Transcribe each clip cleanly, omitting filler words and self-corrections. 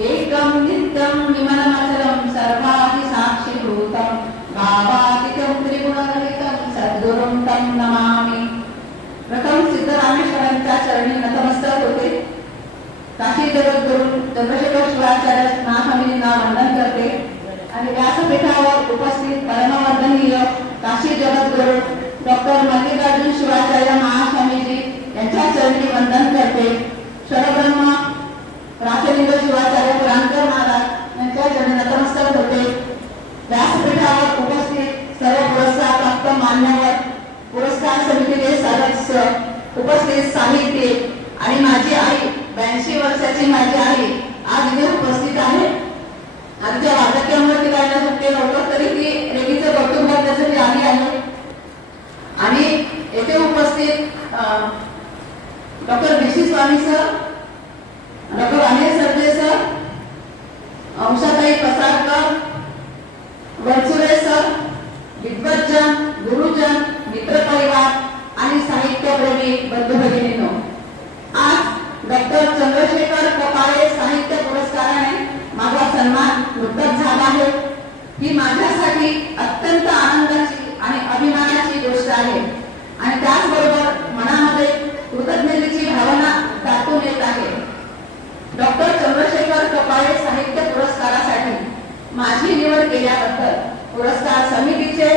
एकं नित्यं विमलमचलं सर्वादि साक्षीभूतं भावातीतं त्रिगुणरहितं सद्गुरुं तं नमामि। प्रथम सिद्धरामेश्वरांच्या चरणी नतमस्तक होते। काशी जगद्गुरू चंद्रशेखर शिवाचार्य महास्वामींना वंदन करते आणि व्यासपीठावर उपस्थित परमवंदनीय काशी जगद्गुरू डॉक्टर मल्लिकार्जुन शिवाचार्य महास्वामीजी यांच्या चरणी वंदन करते। शरब्रह्म राजलिंग शिवाचार्य पुराणकर महाराज यांच्या चरणी नतमस्तक होते। व्यासपीठावर उपस्थित सर्व पुरस्कार प्राप्त मान्यवर, पुरस्कार समितीचे सदस्य, उपस्थित साहित्यिक आणि माझी आई 82 वर्षाची माझी आई आज इथे उपस्थित आहे। आमच्या वार्धक्यामुळे ती काय शकते नव्हतं, तरी ती रेगीचं कौतुक करण्यासाठी आली आहे। आणि येथे उपस्थित doctor BC Swami sir, doctor Anil Sarje sir, Anshatai Pasarkar, Bansure sir, विद्वज्जन, गुरुजन, मित्रपरिवार आणि साहित्यप्रेमी बंधू भगिनींनो, आज डॉक्टर चंद्रशेखर कपाळे साहित्य पुरस्काराने माझा सन्मान नुकताच झाला आहे। ही माझ्यासाठी अत्यंत आनंदाची आणि अभिमानाची गोष्ट आहे आणि त्याचबरोबर मनामध्ये कृतज्ञतेची भावना दाटून येत आहे। डॉक्टर चंद्रशेखर कपाळे साहित्य पुरस्कारासाठी माझी निवड केल्याबद्दल पुरस्कार समितीचे,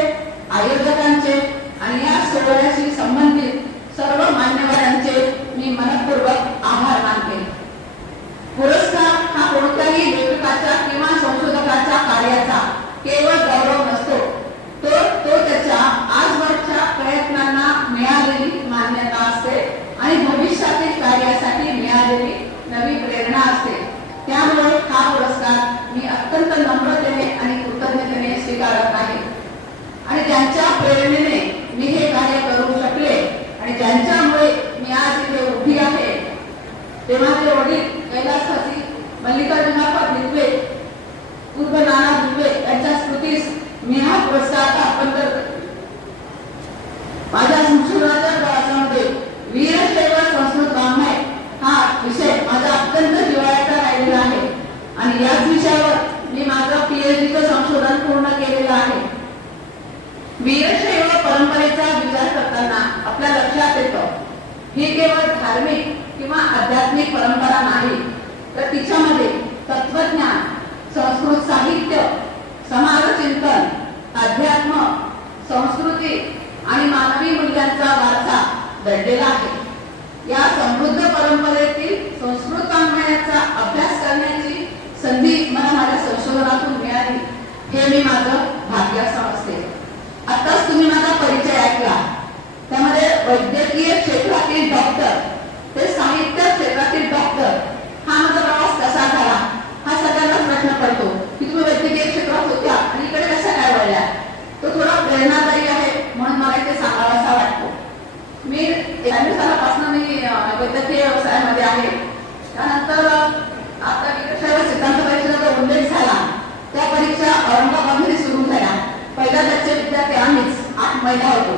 आयोजकांचे आणि या सोहळ्याशी संबंधित सर्व मान्यवरांचे मी मनपूर्वक आभार मानते। पुरस्कार हा कोणत्याही लेखकाच्या किंवा संशोधकाच्या कार्याचा केवळ गौरव नसतो, तर तो त्याच्या आजवरच्या प्रयत्नांना मिळालेली मान्यता असते आणि भविष्यातील कार्यासाठी मिळालेली नवी प्रेरणा असते। त्यामुळे हा पुरस्कार मी अत्यंत नम्रतेने आणि कृतज्ञतेने स्वीकारत आहे आणि ज्यांच्या प्रेरणेने मी हे कार्य करू शकले आणि ज्यांच्यामुळे मी आज इथे उभी आहे ते माझे वडील कैलासवासी मल्लिकार्जुनप्पा भिगवे उर्फ नाना भिगवे यांच्या स्मृतीस मी हा पुरस्कार अर्पण करते। माझ्या संशोधनाच्या प्रवासामध्ये वीरशैव संस्कृत वाङ्मय हा विषय माझा अत्यंत जिव्हाळ्याचा राहिलेला आहे आणि याच विषयावर मी माझं पीएचडीचं संशोधन पूर्ण केलेलं आहे। वीरशैव परंपरेचा विचार करताना आपल्या लक्षात येतं ही केवळ धार्मिक किंवा आध्यात्मिक परंपरा नाही, तर तिच्यामध्ये तत्वज्ञान, संस्कृत साहित्य, समाजचिंतन, अध्यात्म, संस्कृती आणि मानवी मूल्यांचा वारसा दडलेला आहे। या समृद्ध परंपरेतील संस्कृत वाङ्मयाचा अभ्यास करण्याची संधी मला माझ्या संशोधनातून मिळाली हे मी माझं भाग्य समजते। आताच तुम्ही माझा परिचय ऐकला, त्यामध्ये वैद्यकीय क्षेत्रातील डॉक्टर ते साहित्य क्षेत्रातील डॉक्टर हा माझा प्रवास कसा झाला हा सगळ्यांनाच प्रश्न पडतो की तुम्ही वैद्यकीय क्षेत्रात होत्या आणि इकडे कशा काय वळल्या। तो थोडा प्रेरणादायी आहे म्हणून मला इथे सांगावासा वाटतो। मी 91 सालापासून मी वैद्यकीय व्यवसायामध्ये आहे। त्यानंतर आता वीरशैव सिद्धांत परीक्षेचा उल्लेख झाला, त्या परीक्षा औरंगाबादमध्ये सुरू झाल्या। पहिल्या दर्जाचे विद्यार्थी आम्हीच 8 महिला होतो,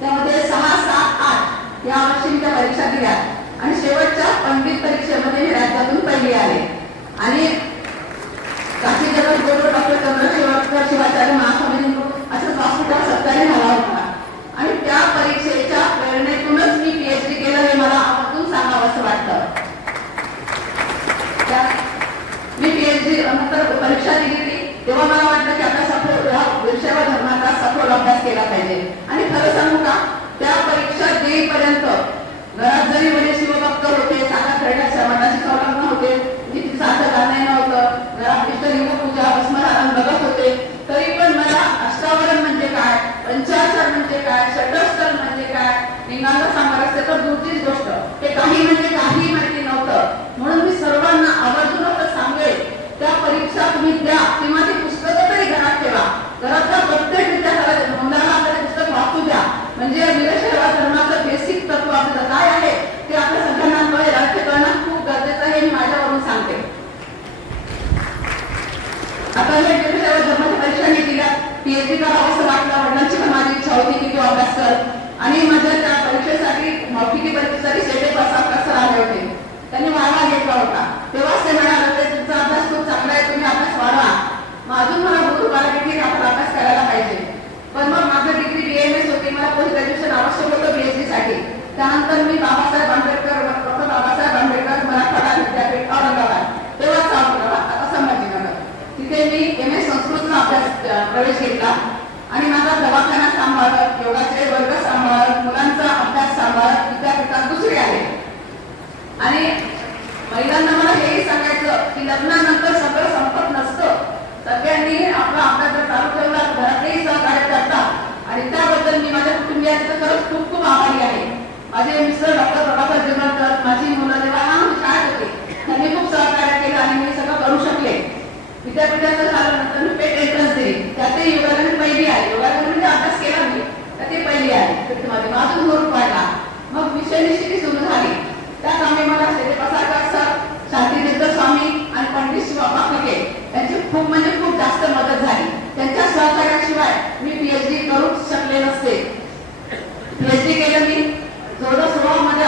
त्यामध्ये 6, 7, 8 या वर्षी मी त्या परीक्षा दिल्या आणि शेवटच्या पंडित परीक्षेमध्ये मी राज्यातून पहिली आले आणि काशी जगद्गुरू डॉक्टर चंद्रशेखर शिवाचार्य महास्वामींकडून असंच हॉस्पिटल सत्कार्य झाला होता आणि त्या परीक्षेच्या प्रेरणेतूनच मी पीएचडी केलं हे मला आवर्जून सांगावंसं वाटतं। मी पीएचडी नंतर परीक्षा दिली तेव्हा मला वाटलं की आपल्या सखोल वीरशैव धर्माचा सखोल अभ्यास केला पाहिजे आणि खरं सांगू का, त्या परीक्षा देईपर्यंत घरात जरी वडील शिवभक्त होते, साखर खेळण्याच्या मनाची सवलत नव्हते, जिथे साखर घालणे नव्हतं, घरात इष्टलिंग पूजा भस्मधारण बघत होते, तरी पण मला अष्टावरण म्हणजे काय, पंचाक्षर म्हणजे काय, षटस्थल म्हणजे काय, लिंगांग सांगायचं तर दूरचीच गोष्ट, ते काही म्हणजे काही माहिती नव्हतं। म्हणून मी सर्वांना आवर्जून सांगेल त्या परीक्षा तुम्ही द्या किंवा ती पुस्तकं तरी घरात ठेवा। घरातल्या प्रत्येक विद्यार्थ्याला मुलाला आपल्याला पुस्तक वाचू द्या, म्हणजे वीरशैव धर्माचं बेसिक तत्व आपलं काय आहे ते आपल्या सगळ्यांना कळेल। अर्थ करणं खूप गरजेचं आहे, मी माझ्यावरून सांगते। आता हे वीरशैव धर्माच्या परीक्षा मी दिल्या, पीएचडी करावं असं वाटलं, वडिलांची पण माझी इच्छा होती की तू अभ्यास कर आणि माझ्या त्या परीक्षेसाठी मौखिकी परीक्षेसाठी शेटे प्रसाद सर आले होते, त्यांनी वारवा घेतला होता, तेव्हाच ते म्हणाले तुमचा अभ्यास माझा दवाखाना सांभाळत, योगाचे वर्ग सांभाळत, मुलांचा अभ्यास सांभाळत विद्यापीठात दुसरी आहे. आणि महिलांना मला हेही सांगायचं की लग्नानंतर सगळं संपत नसतं. सगळ्यांनी आपला अभ्यास जर चालू ठेवला, घरातही सहकार्य करतात आणि त्याबद्दल मी माझ्या कुटुंबियांचं खरंच खूप खूप आभारी आहे. माझे मिस्टर डॉक्टर प्रभाकर जेवणकर, माझी मुलं जेव्हा शाळेत होते त्यांनी खूप सहकार्य केलं आणि मी सगळं करू शकले. विद्यापीठाचं झालं नंतर मी पेट एंट्रन्स दिली, त्यातही योगाला मी पहिली आहे. योगाला म्हणजे अभ्यास केला मी तर ते पहिली आहे. माझून जोर पाडला. मग विषय निश्चिती सुरू झाली. त्या कामी मला पसारकर सर, शांतीतीर्थ स्वामी आणि पंडित शिवाप्पा फके यांची खूप म्हणजे खूप जास्त मदत झाली. त्यांच्या सहकार्याशिवाय मी पीएचडी करूच शकले नसते. पीएचडी केलं मी 2016 मध्ये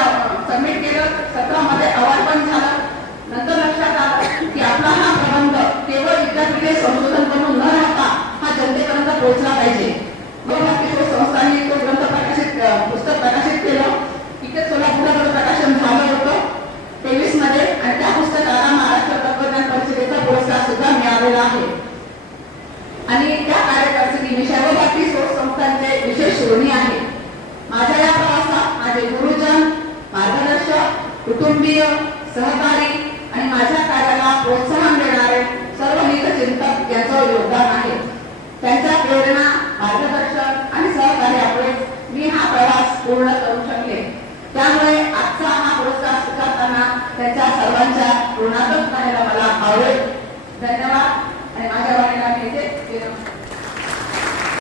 सबमिट केलं, 17 मध्ये अवॉर्ड पण झालं. नंतर लक्षात आलं की आपला हा प्रबंध केवळ विद्यापीठे संशोधन करून न राहता हा जनतेपर्यंत पोहोचला पाहिजे. भारतीय संस्थांनी तो ग्रंथ पुस्तक प्रकाशित केलं. इथे सोलापुरात प्रकाशन झालं होतं 23 मध्ये आणि त्या पुस्तकाला महाराष्ट्र तत्वज्ञान परिषदेचा पुरस्कार सुद्धा मिळालेला आहे. आणि त्या कार्यकारिणीने विषयावरती संस्थांचे विशेष ऋणी आहे. माझ्या या प्रवासात माझे गुरुजन, मार्गदर्शक, कुटुंबीय, सहकारी आणि माझ्या कार्याला प्रोत्साहन देणारे सर्व हितचिंतक यांचं योगदान आहे. त्यांच्या प्रेरणा, मार्गदर्शन आणि सहकार्यामुळे मी हा प्रवास पूर्ण करू शकले. त्यामुळे आजचा हा पुरस्कार स्वीकारताना त्यांच्या सर्वांच्या ऋणातच राहायला मला आवडेल.